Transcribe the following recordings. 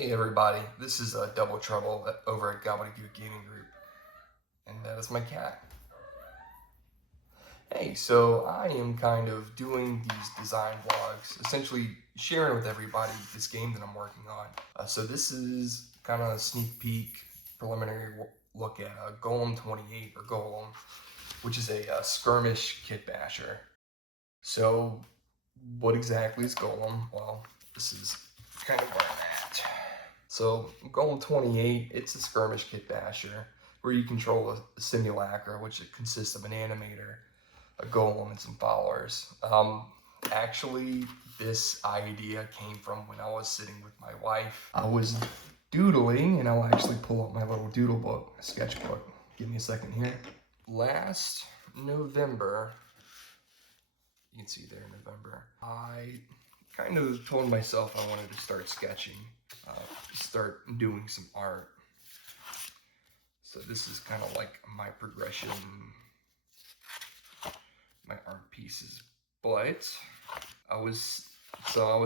Hey everybody, this is Double Trouble over at Golem28 Gaming Group, and that is my cat. Hey, so I am kind of doing these design vlogs, essentially sharing with everybody this game that I'm working on. So this is kind of a sneak peek, preliminary look at Golem28 or Golem, which is a skirmish kit basher. So what exactly is Golem? Well, this is kind of where I'm at. So Golem28, it's a skirmish kit basher where you control a simulacra, which consists of an animator, a golem, and some followers. Actually, this idea came from when I was sitting with my wife. I was doodling, and I'll actually pull up my little doodle book, sketchbook. Give me a second here. Last November, you can see there, November, I kind of told myself I wanted to start sketching, start doing some art. So this is kind of like my progression, my art pieces. But I was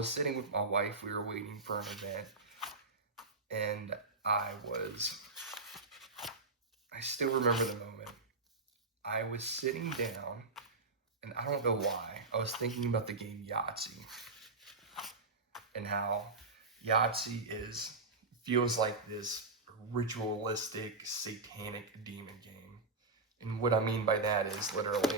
sitting with my wife, we were waiting for an event, and I still remember the moment. I was sitting down, and I don't know why, I was thinking about the game Yahtzee, and how Yahtzee feels like this ritualistic, satanic demon game. And what I mean by that is literally,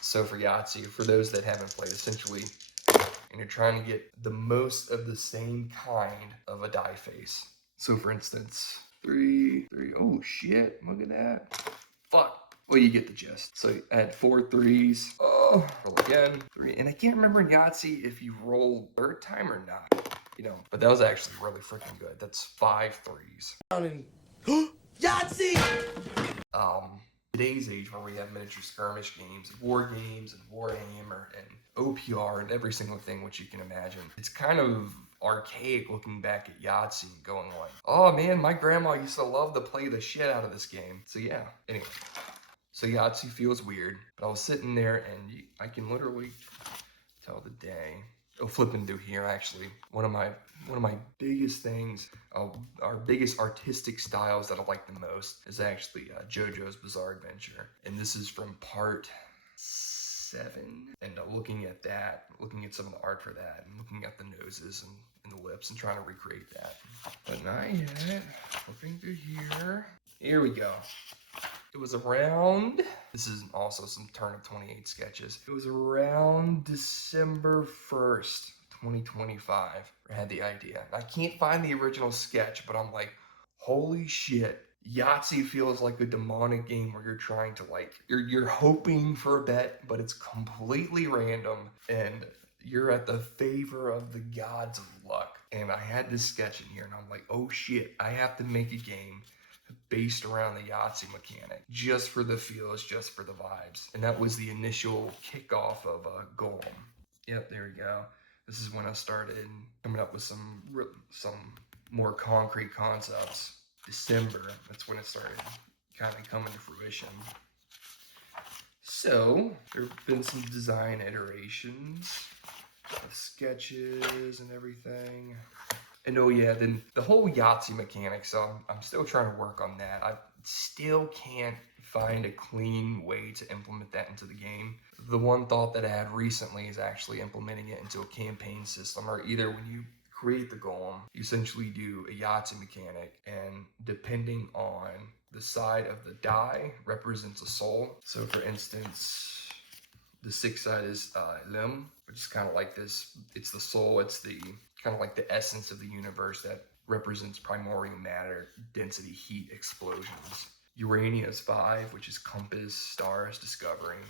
so for Yahtzee, for those that haven't played, essentially, and you're trying to get the most of the same kind of a die face. So for instance, three, oh shit, look at that. Fuck. Well, you get the gist. So I had 4 threes. Oh, roll again, 3. And I can't remember in Yahtzee if you roll third time or not. You know, but that was actually really freaking good. That's 5 threes. Yahtzee! Today's age where we have miniature skirmish games, war games, and Warhammer, and OPR, and every single thing which you can imagine. It's kind of archaic looking back at Yahtzee and going like, oh man, my grandma used to love to play the shit out of this game. So yeah, anyway. So Yahtzee feels weird, but I was sitting there and I can literally tell the day. Oh, flipping through here, actually. One of my biggest things, our biggest artistic styles that I like the most is actually JoJo's Bizarre Adventure. And this is from part 7. And looking at that, looking at some of the art for that, and looking at the noses and the lips and trying to recreate that. But not yet. Flipping through here. Here we go. It was around, this is also some Turn of 28 sketches. It was around December 1st, 2025, I had the idea. I can't find the original sketch, but I'm like, holy shit. Yahtzee feels like a demonic game where you're trying to like, you're hoping for a bet, but it's completely random, and you're at the favor of the gods of luck. And I had this sketch in here, and I'm like, oh shit, I have to make a game based around the Yahtzee mechanic, just for the feels, just for the vibes. And that was the initial kickoff of Golem. Yep, there we go. This is when I started coming up with some more concrete concepts. December, that's when it started kind of coming to fruition. So there have been some design iterations of sketches and everything. And oh yeah, then the whole Yahtzee mechanic, so I'm still trying to work on that. I still can't find a clean way to implement that into the game. The one thought that I had recently is actually implementing it into a campaign system, or either when you create the golem, you essentially do a Yahtzee mechanic, and depending on the side of the die represents a soul. So for instance, the 6th side is Lim, which is kind of like this, it's the soul, it's the kind of like the essence of the universe that represents primordial matter, density, heat, explosions. Urania is 5, which is compass, stars, discovery.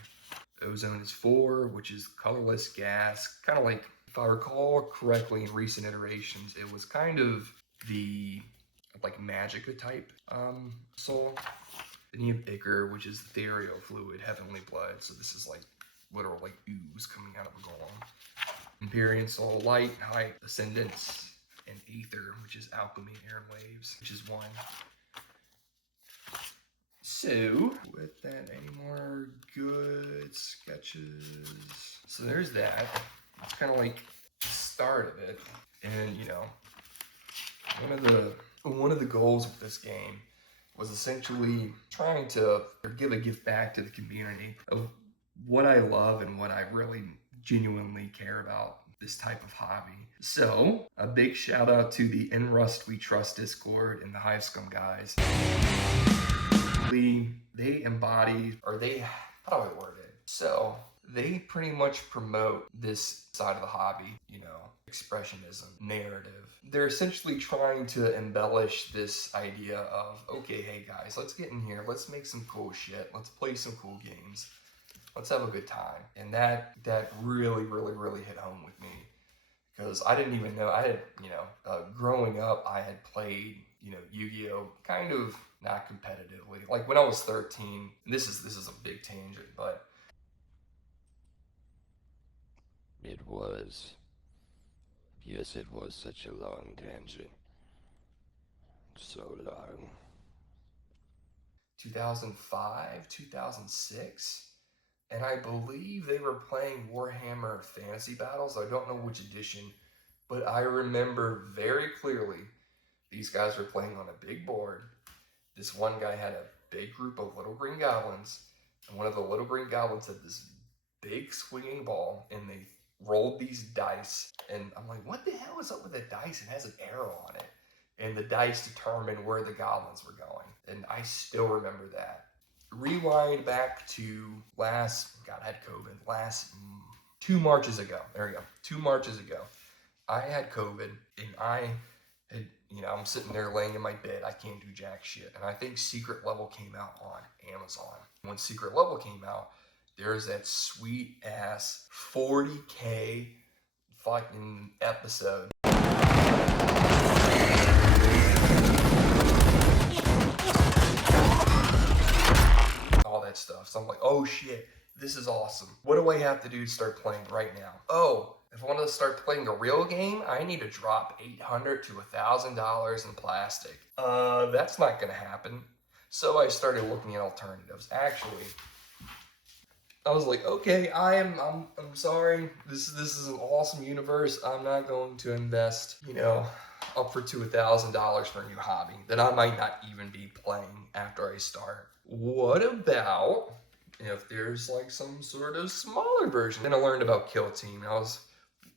Ozone is 4, which is colorless gas, kind of like, if I recall correctly in recent iterations, it was kind of the like magica type soul. Then you have Ichor, which is ethereal fluid, heavenly blood. So this is like literal like ooze coming out of a golem. Empyrean soul, light, height, ascendance, and ether, which is alchemy, air and waves, which is 1. So, with that, any more good sketches? So there's that. It's kind of like the start of it. And, you know, One of the goals of this game was essentially trying to give a gift back to the community of what I love and what I really genuinely care about this type of hobby. So, a big shout out to the In Rust We Trust Discord and the Hive Scum guys. They embody, or they, how do I word it? So, they pretty much promote this side of the hobby, you know, expressionism, narrative. They're essentially trying to embellish this idea of, okay, hey guys, let's get in here, let's make some cool shit, let's play some cool games, let's have a good time. And that really, really, really hit home with me. Because I didn't even know, I had, growing up, I had played, Yu-Gi-Oh! Kind of not competitively. Like when I was 13, this is a big tangent, but It was. Yes, it was such a long tangent. So long. 2005, 2006, and I believe they were playing Warhammer Fantasy Battles. I don't know which edition, but I remember very clearly these guys were playing on a big board. This one guy had a big group of little green goblins, and one of the little green goblins had this big swinging ball, and they rolled these dice. And I'm like, what the hell is up with that dice? It has an arrow on it. And the dice determined where the goblins were going. And I still remember that. Rewind back to I had COVID, last 2 Marches ago. There we go. 2 Marches ago. I had COVID, and I had, I'm sitting there laying in my bed. I can't do jack shit. And I think Secret Level came out on Amazon. When Secret Level came out, there's that sweet ass 40K fucking episode. All that stuff. So I'm like, oh shit, this is awesome. What do I have to do to start playing right now? Oh, if I want to start playing a real game, I need to drop $800 to $1,000 in plastic. That's not gonna happen. So I started looking at alternatives. Actually, I was like, okay, I'm sorry. This is an awesome universe. I'm not going to invest, upward to $1,000 for a new hobby that I might not even be playing after I start. What about if there's like some sort of smaller version? Then I learned about Kill Team. I was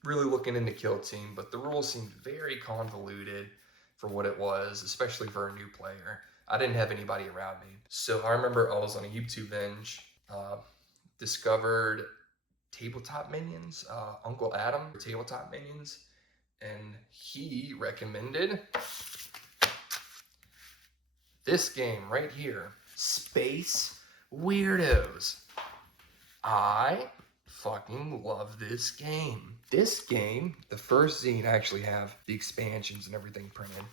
really looking into Kill Team, but the rules seemed very convoluted for what it was, especially for a new player. I didn't have anybody around me. So I remember I was on a YouTube binge, discovered Tabletop Minions, Uncle Adam, Tabletop Minions, and he recommended this game right here, Space Weirdos. I fucking love this game. This game, the first zine, I actually have the expansions and everything printed,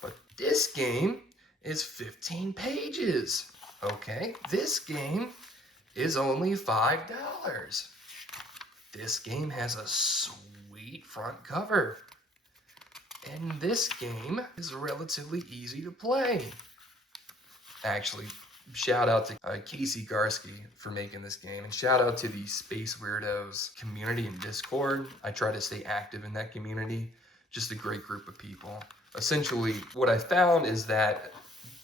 but this game is 15 pages. Okay, this game is only $5. This game has a sweet front cover. And this game is relatively easy to play. Actually, shout out to Casey Garsky for making this game, and shout out to the Space Weirdos community in Discord. I try to stay active in that community. Just a great group of people. Essentially, what I found is that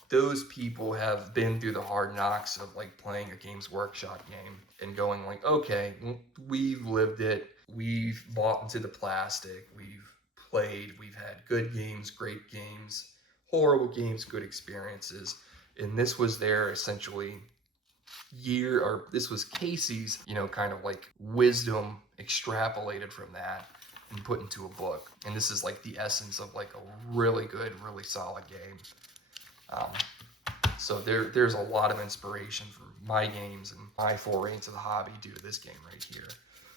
those people have been through the hard knocks of like playing a Games Workshop game and going like, okay, we've lived it. We've bought into the plastic. We've played. We've had good games, great games, horrible games, good experiences. And this was their essentially this was Casey's, kind of like wisdom extrapolated from that and put into a book. And this is like the essence of like a really good, really solid game. So there's a lot of inspiration for my games and my foray into the hobby due to this game right here.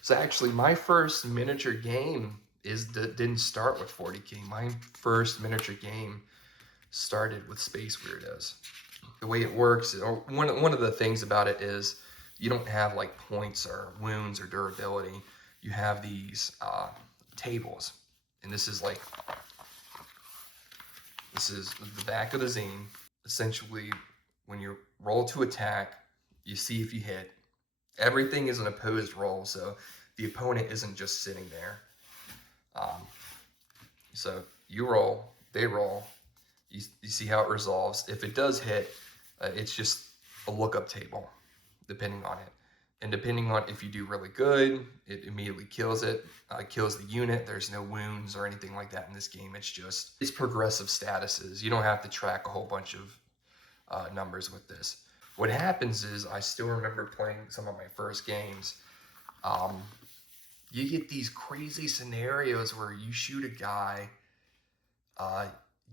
So actually, my first miniature game didn't start with 40K. My first miniature game started with Space Weirdos. The way it works, one of the things about it is you don't have like points or wounds or durability. You have these tables, and this is the back of the zine. Essentially, when you roll to attack, you see if you hit. Everything is an opposed roll, so the opponent isn't just sitting there. So you roll, they roll. You see how it resolves. If it does hit, it's just a lookup table, depending on it. And depending on if you do really good, it immediately kills it, kills the unit. There's no wounds or anything like that in this game. It's progressive statuses. You don't have to track a whole bunch of numbers with this. What happens is, I still remember playing some of my first games. You get these crazy scenarios where you shoot a guy,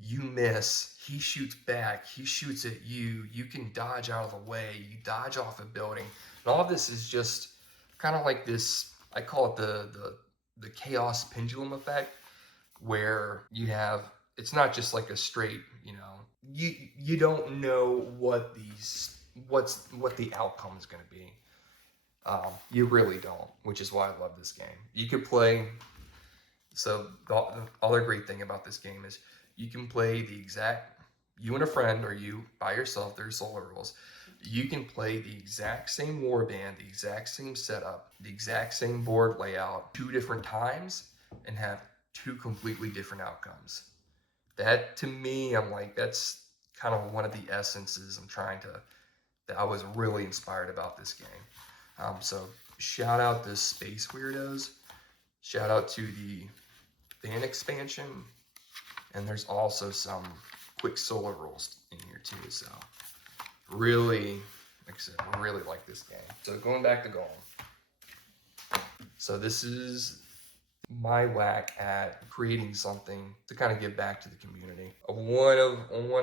you miss, he shoots back, he shoots at you, you can dodge out of the way, you dodge off a building. And all of this is just kind of like this, I call it the chaos pendulum effect, where you have, it's not just like a straight, you don't know what the outcome is going to be. You really don't, which is why I love this game. You could play, so the other great thing about this game is you can play you and a friend, or you by yourself, there's solo rules. You can play the exact same warband, the exact same setup, the exact same board layout 2 different times and have 2 completely different outcomes. That, to me, I'm like, that's kind of one of the essences that I was really inspired about this game. So shout out to Space Weirdos. Shout out to the fan expansion. And there's also some quick solo rules in here too. So really, like I said, really like this game. So going back to Golem. So this is my whack at creating something to kind of give back to the community. One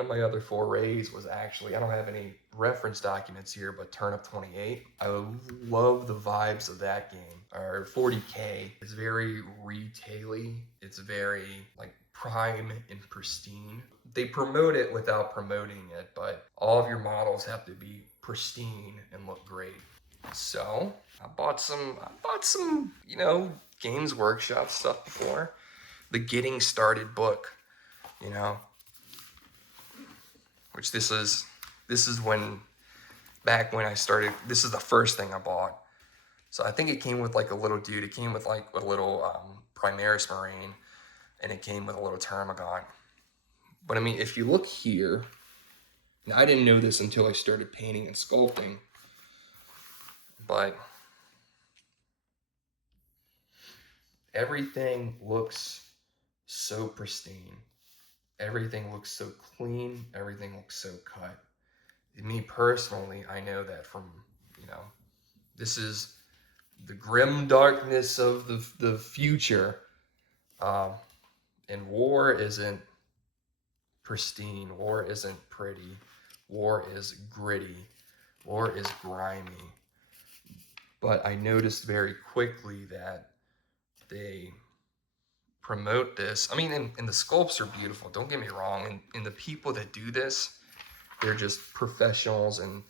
of my other forays was actually, I don't have any reference documents here, but Turnip28. I love the vibes of that game. Or 40K. It's very retail-y. It's very like prime and pristine. They promote it without promoting it, but all of your models have to be pristine and look great. So I bought some, Games Workshop stuff before. The Getting Started book, which this is back when I started. This is the first thing I bought. So I think it came with like a little dude. It came with like a little Primaris Marine, and it came with a little Termagant. But I mean, if you look here, and I didn't know this until I started painting and sculpting, but everything looks so pristine. Everything looks so clean. Everything looks so cut. Me personally, I know that from, this is the grim darkness of the future. And war isn't pristine. War isn't pretty. War is gritty. War is grimy. But I noticed very quickly that they promote this. I mean, and the sculpts are beautiful, don't get me wrong. And the people that do this, they're just professionals, and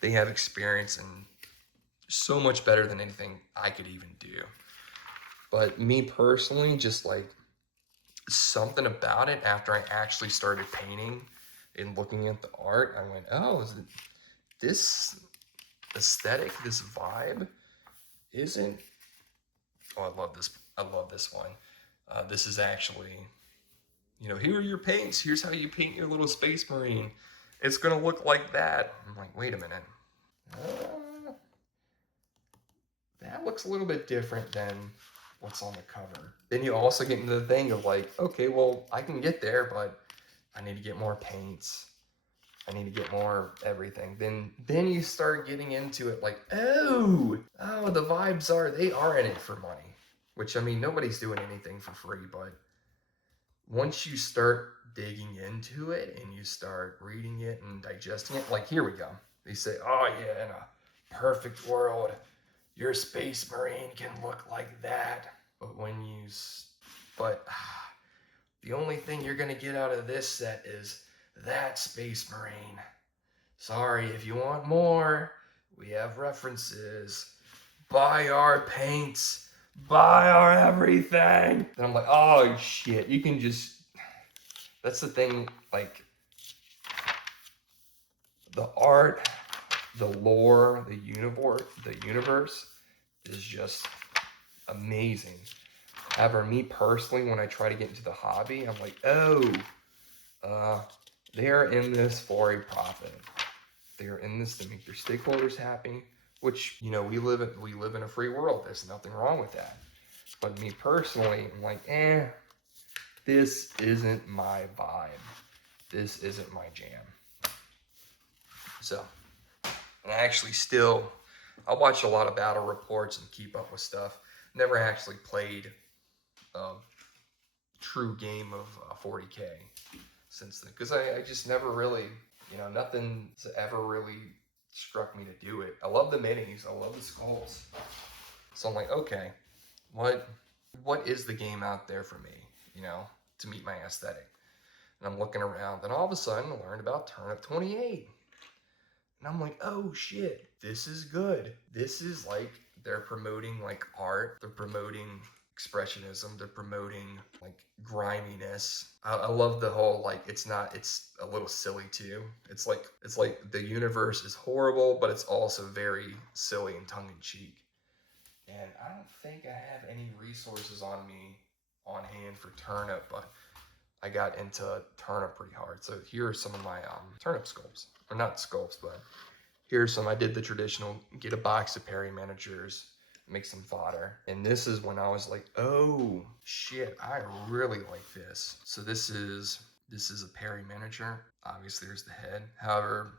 they have experience, and so much better than anything I could even do. But me personally, just like something about it, after I actually started painting and looking at the art, I went, oh, this aesthetic, this vibe isn't, oh, I love this one. This is actually, here are your paints. Here's how you paint your little Space Marine. It's going to look like that. I'm like, wait a minute. That looks a little bit different than what's on the cover. Then you also get into the thing of like, okay, well, I can get there, but I need to get more paints. I need to get more everything. Then you start getting into it like, oh, the vibes are, they are in it for money. Which, I mean, nobody's doing anything for free, but once you start digging into it and you start reading it and digesting it, like here we go. They say, oh yeah, in a perfect world, your Space Marine can look like that. But the only thing you're gonna get out of this set is that Space Marine. Sorry, if you want more, we have references. Buy our paints. Buy our everything. And I'm like, oh shit, you can just, that's the thing, like, the art, the lore, the universe is just amazing. However, me personally, when I try to get into the hobby, I'm like, oh, They are in this for a profit. They are in this to make their stakeholders happy, which, you know, we live in a free world. There's nothing wrong with that. But me personally, I'm like, this isn't my vibe. This isn't my jam. So, and I actually I watch a lot of battle reports and keep up with stuff. Never actually played a true game of 40K since then, because I just never really, nothing's ever really struck me to do it. I love the minis, I love the skulls. So I'm like, okay, what is the game out there for me, to meet my aesthetic? And I'm looking around, and all of a sudden I learned about Turnip28. And I'm like, oh shit, this is good. This is like, they're promoting like art, they're promoting expressionism, they're promoting like griminess. I love the whole, like, it's a little silly too. It's like the universe is horrible, but it's also very silly and tongue in cheek. And I don't think I have any resources on hand for Turnip, but I got into Turnip pretty hard. So here are some of my Turnip sculpts. Or not sculpts, but here's some. I did the traditional, get a box of Perry managers, make some fodder. And this is when I was like, oh shit, I really like this. So this is a Perry manager. Obviously there's the head. However,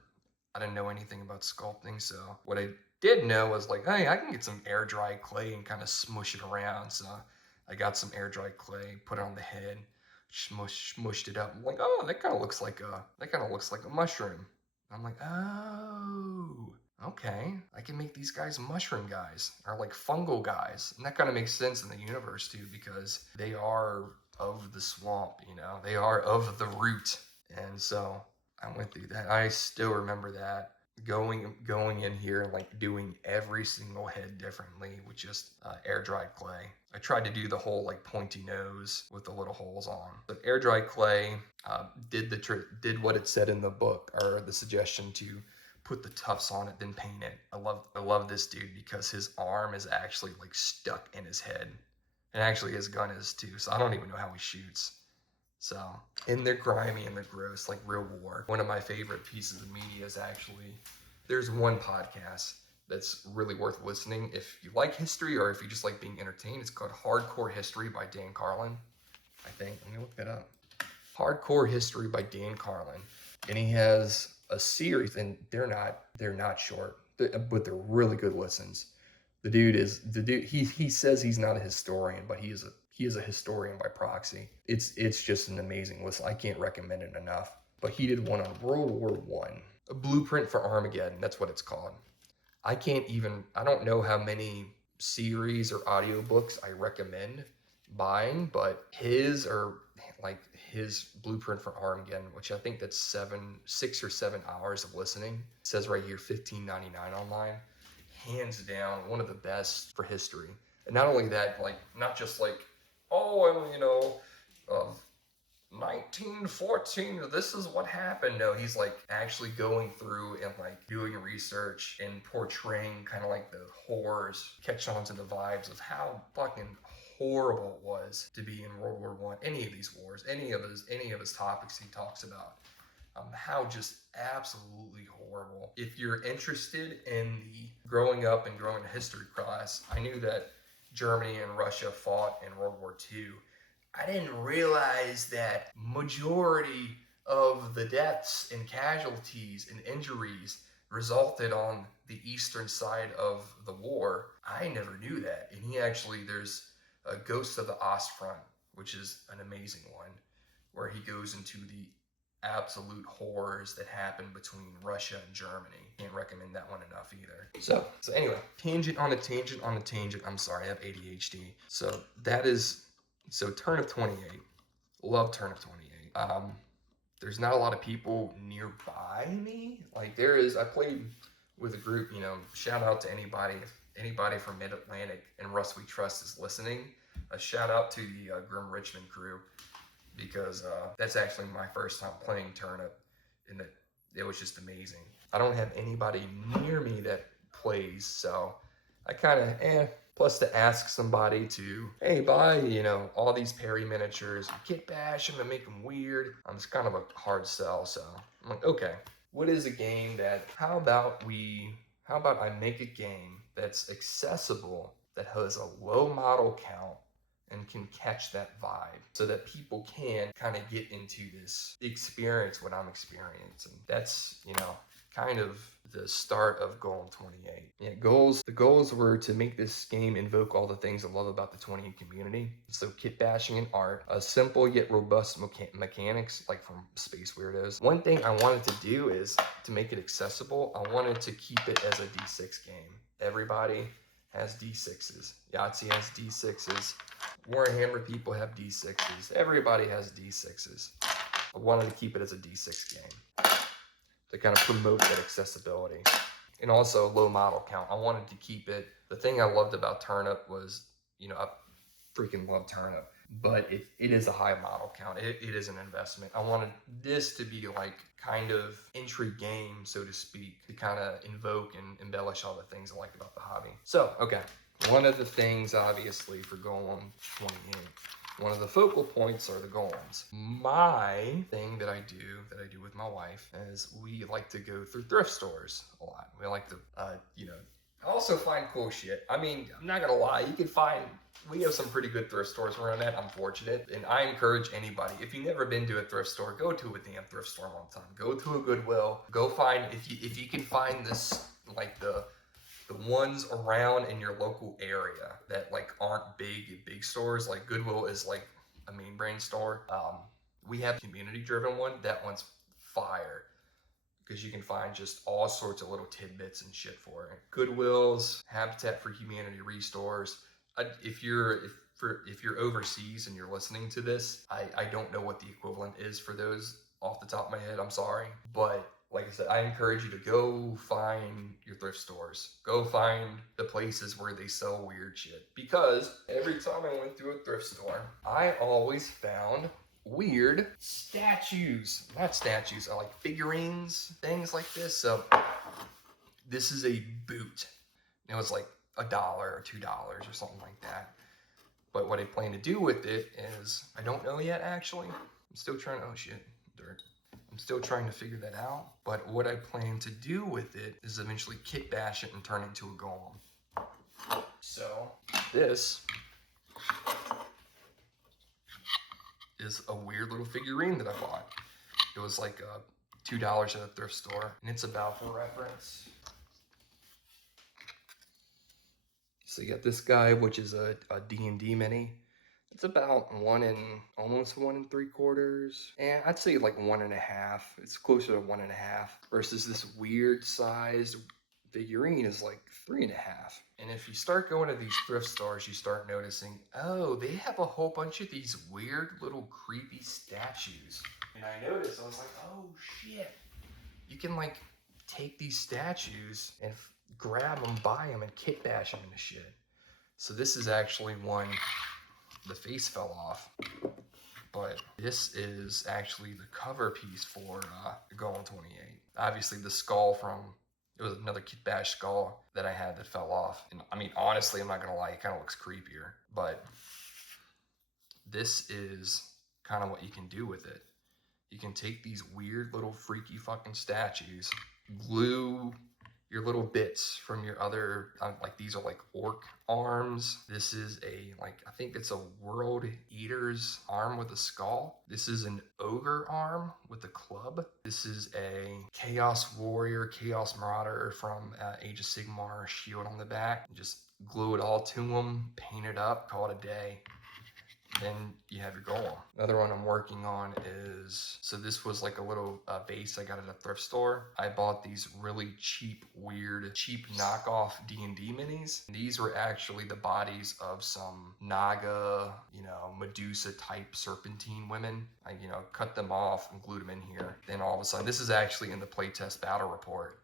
I didn't know anything about sculpting, so what I did know was like, hey, I can get some air dry clay and kind of smush it around. So I got some air dry clay, put it on the head, smushed it up. I'm like, oh, that kind of looks like a mushroom. I'm like, oh, okay. I can make these guys mushroom guys, or like fungal guys. And that kind of makes sense in the universe too, because they are of the swamp, they are of the root. And so I went through that. I still remember that. Going in here and like doing every single head differently with just air dried clay. I tried to do the whole like pointy nose with the little holes on. But air dried clay did what it said in the book, or the suggestion to put the tufts on it, then paint it. I love this dude because his arm is actually like stuck in his head, and actually his gun is too. So I don't even know how he shoots. So, and they're grimy and they're gross, like real war. One of my favorite pieces of media is actually, there's one podcast that's really worth listening if you like history or if you just like being entertained. It's called Hardcore History by Dan Carlin, I think. Let me look that up. Hardcore History by Dan Carlin. And he has a series, and they're not short, but they're really good listens. The dude, he says he's not a historian, but he is a historian by proxy. It's just an amazing listen. I can't recommend it enough. But he did one on World War One, a blueprint for Armageddon. That's what it's called. I don't know how many series or audiobooks I recommend buying, but his blueprint for Armageddon, which I think that's 6 or 7 hours of listening. It says right here $15.99 online. Hands down, one of the best for history. And not only that, like, not just like, oh, and 1914, this is what happened. No, he's like actually going through and like doing research and portraying kind of like the horrors, catching on to the vibes of how fucking horrible it was to be in World War One. Any of these wars, any of his topics he talks about. How just absolutely horrible. If you're interested in the growing up and growing history class, I knew that Germany and Russia fought in World War II. I didn't realize that majority of the deaths and casualties and injuries resulted on the eastern side of the war. I never knew that. And there's a Ghost of the Ostfront, which is an amazing one, where he goes into the absolute horrors that happened between Russia and Germany. Can't recommend that one enough either. So anyway, tangent on a tangent on a tangent. I'm sorry, I have ADHD. So Turnip28. Love Turnip28. There's not a lot of people nearby me. Like there is, I played with a group, shout out to anybody from Mid-Atlantic and Russ We Trust is listening. A shout out to the Grim Richmond crew, because that's actually my first time playing Turnip, and it was just amazing. I don't have anybody near me that plays, so I kind of Plus to ask somebody to, hey, buy, all these Perry miniatures, kit bash them and make them weird. It's kind of a hard sell, so I'm like, okay, what is a game that, how about I make a game that's accessible, that has a low model count, and can catch that vibe so that people can kind of get into this experience what I'm experiencing. That's, kind of the start of Golem28. Yeah, the goals were to make this game invoke all the things I love about the 28 community. So kit bashing and art, a simple yet robust mechanics like from Space Weirdos. One thing I wanted to do is to make it accessible. I wanted to keep it as a D6 game. Everybody has D6s. Yahtzee has D6s. Warhammer people have D6s. Everybody has D6s. I wanted to keep it as a D6 game to kind of promote that accessibility. And also low model count. I wanted to keep it. The thing I loved about Turnip was, I freaking love Turnip, but it is a high model count. It is an investment. I wanted this to be like kind of entry game, so to speak, to kind of invoke and embellish all the things I like about the hobby. So, okay. One of the things, obviously, for Golem 28, one of the focal points are the golems. My thing that I do with my wife is we like to go through thrift stores a lot. We like to, also find cool shit. I mean, I'm not gonna lie, we have some pretty good thrift stores around that. I'm fortunate, and I encourage anybody, if you've never been to a thrift store, go to a damn thrift store one time. Go to a Goodwill. Go find, if you can find this, like the ones around in your local area that like aren't big stores. Like Goodwill is like a main brand store. We have community driven one. That one's fire because you can find just all sorts of little tidbits and shit for it. Goodwills, Habitat for Humanity restores. If you're overseas and you're listening to this, I don't know what the equivalent is for those off the top of my head. I'm sorry, but like I said, I encourage you to go find your thrift stores. Go find the places where they sell weird shit. Because every time I went through a thrift store, I always found weird statues. Not statues, I like figurines, things like this. So this is a boot. It was like $1 or $2 or something like that. But what I plan to do with it is, I don't know yet actually. I'm still trying to, oh shit, dirt. I'm still trying to figure that out, but what I plan to do with it is eventually kit bash it and turn it into a golem. So this is a weird little figurine that I bought. It was like $2 at a thrift store, and it's about, for reference. So you got this guy, which is a D&D mini. It's about almost 1 3/4. And I'd say like 1.5. It's closer to 1.5 versus this weird sized figurine is like 3.5. And if you start going to these thrift stores, you start noticing, oh, they have a whole bunch of these weird little creepy statues. And I noticed, I was like, oh shit. You can like take these statues and grab them, buy them, and kit bash them into shit. So this is actually one. The face fell off, but this is actually the cover piece for Golem 28. Obviously the skull it was another kit bash skull that I had that fell off. And I mean, honestly, I'm not gonna lie, it kind of looks creepier, but this is kind of what you can do with it. You can take these weird little freaky fucking statues, glue your little bits from your other, like these are like orc arms. This is I think it's a world eater's arm with a skull. This is an ogre arm with a club. This is a chaos warrior, chaos marauder from Age of Sigmar shield on the back. Just glue it all to them, paint it up, call it a day. Then you have your golem. Another one I'm working on is, so this was like a little vase I got at a thrift store. I bought these really cheap knockoff D&D minis. These were actually the bodies of some Naga, Medusa type serpentine women. I, cut them off and glued them in here. Then all of a sudden, this is actually in the playtest battle report.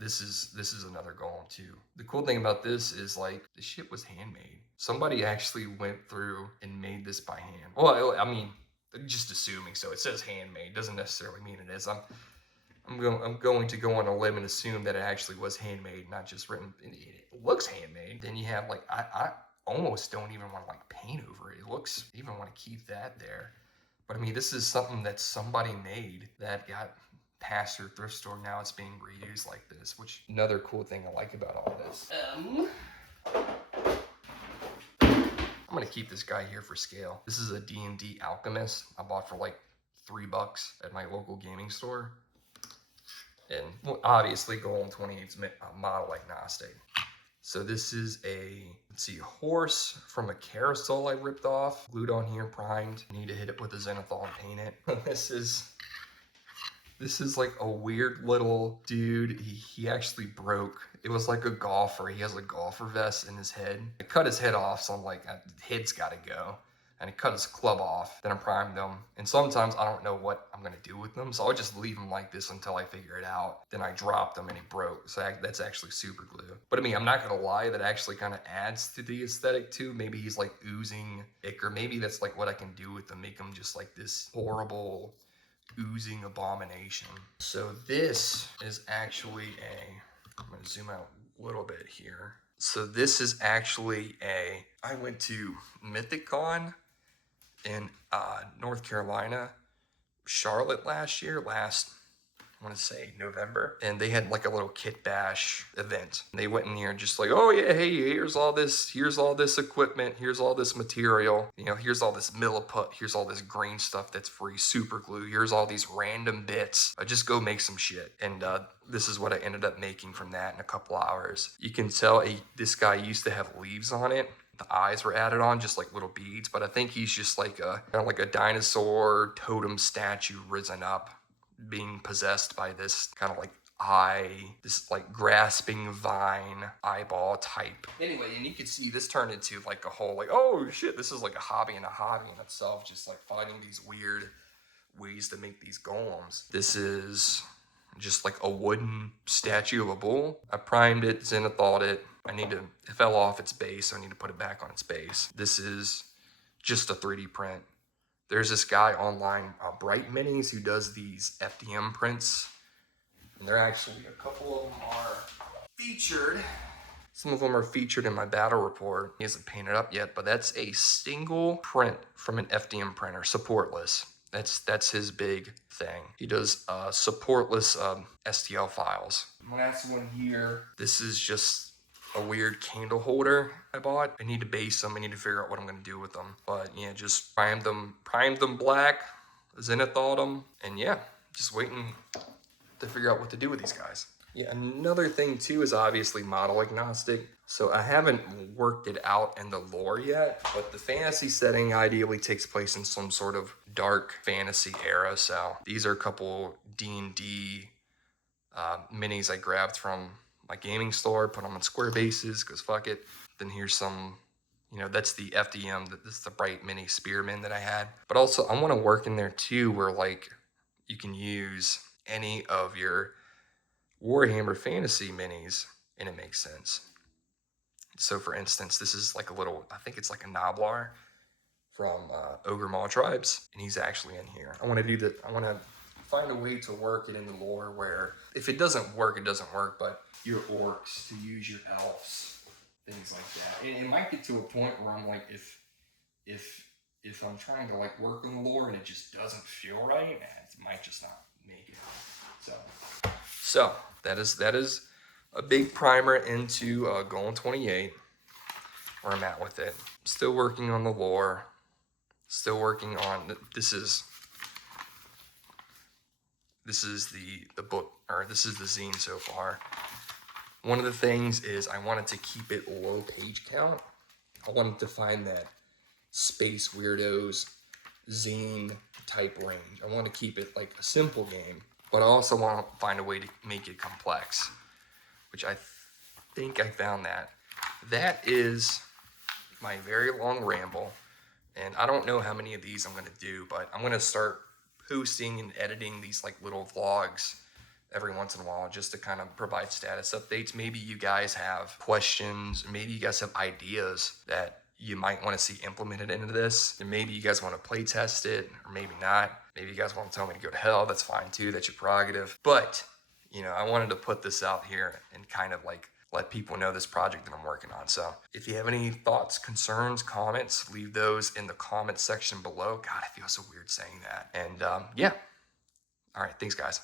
This is another golem too. The cool thing about this is like the shit was handmade. Somebody actually went through and made this by hand. Well, I mean, just assuming so. It says handmade, doesn't necessarily mean it is. I'm I'm going to go on a limb and assume that it actually was handmade, not just written. It looks handmade. Then you have like, I almost don't even want to like paint over it. It looks, even want to keep that there. But I mean, this is something that somebody made that got past your thrift store. Now it's being reused like this, which another cool thing I like about all this. I'm gonna keep this guy here for scale. This is a D&D Alchemist I bought for like $3 at my local gaming store. And well, obviously Golem28's model agnostic. So this is a, let's see, horse from a carousel I ripped off, glued on here, primed. I need to hit it with a zenithal and paint it. This is like a weird little dude. He actually broke. It was like a golfer. He has a golfer vest in his head. I cut his head off, so I'm like, head's gotta go. And I cut his club off, then I primed them. And sometimes I don't know what I'm gonna do with them, so I'll just leave them like this until I figure it out. Then I dropped them and he broke, so that's actually super glue. But I mean, I'm not gonna lie, that actually kind of adds to the aesthetic too. Maybe he's like oozing ichor. Maybe that's like what I can do with them, make them just like this horrible, oozing abomination. So this is actually I'm gonna zoom out a little bit here. So this is actually I went to MythicCon in North Carolina, Charlotte I want to say November, and they had like a little kit bash event. They went in here and just like, oh yeah, hey, here's all this equipment, here's all this material, you know, here's all this milliput, here's all this green stuff that's free, super glue, here's all these random bits. Just go make some shit. And this is what I ended up making from that in a couple hours. You can tell this guy used to have leaves on it. The eyes were added on, just like little beads, but I think he's just like kind of like a dinosaur totem statue risen up, being possessed by this kind of like this like grasping vine eyeball type. Anyway, and you can see this turned into like a whole like, oh shit, this is like a hobby in itself, just like finding these weird ways to make these golems. This is just like a wooden statue of a bull. I primed it, zenithalled it. It fell off its base, so I need to put it back on its base. This is just a 3D print. There's this guy online, Bright Minis, who does these FDM prints. And they're actually, a couple of them are featured. Some of them are featured in my battle report. He hasn't painted up yet, but that's a single print from an FDM printer, supportless. That's his big thing. He does supportless STL files. Last one here. This is just a weird candle holder I bought. I need to base them. I need to figure out what I'm gonna do with them. But yeah, just primed them black, zenithalled them, and yeah, just waiting to figure out what to do with these guys. Yeah, another thing too is obviously model agnostic. So I haven't worked it out in the lore yet, but the fantasy setting ideally takes place in some sort of dark fantasy era. So these are a couple D&D minis I grabbed from my gaming store, put them on square bases, because fuck it. Then here's some, you know, that's the FDM, this is the Bright Mini Spearman that I had. But also I want to work in there too, where like you can use any of your Warhammer Fantasy minis and it makes sense. So for instance, this is like a little, I think it's like a Noblar from Ogre Maw Tribes, and he's actually in here. I want to find a way to work it in the lore where if it doesn't work, it doesn't work, but your orcs to use your elves, things like that. It might get to a point where I'm like, if I'm trying to like work in the lore and it just doesn't feel right, it might just not make it. So that is a big primer into Golem28, where I'm at with it. Still working on the lore. Still working on this is the book, or this is the zine so far. One of the things is I wanted to keep it low page count. I wanted to find that Space Weirdos zine type range. I want to keep it like a simple game, but I also want to find a way to make it complex, which I think I found that. That is my very long ramble, and I don't know how many of these I'm going to do, but I'm going to start posting and editing these like little vlogs every once in a while, just to kind of provide status updates. Maybe you guys have questions, maybe you guys have ideas that you might want to see implemented into this, and maybe you guys want to play test it, or maybe not. Maybe you guys want to tell me to go to hell. That's fine too. That's your prerogative. But, you know, I wanted to put this out here and kind of like let people know this project that I'm working on. So if you have any thoughts, concerns, comments, leave those in the comment section below. God, I feel so weird saying that. And yeah. All right. Thanks, guys.